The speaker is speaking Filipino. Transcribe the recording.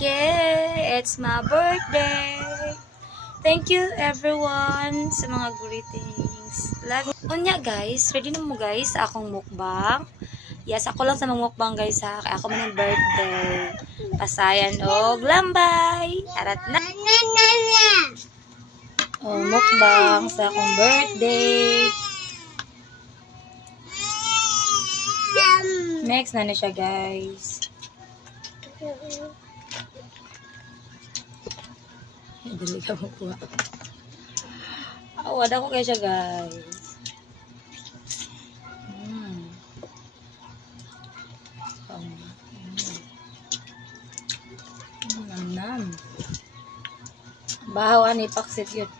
Yay! It's my birthday! Thank you everyone sa mga greetings. Love you. Unya guys, ready na mo guys sa akong mukbang. Yes, ako lang sa mga mukbang guys ha. Kaya ako man ng birthday. Pasayan o glambay. Arat na. Oh, mukbang sa akong birthday. Next na siya guys. Dali ka mo kuha. Wala ko kayo siya guys. Nam. Bahaw ani paksit yun.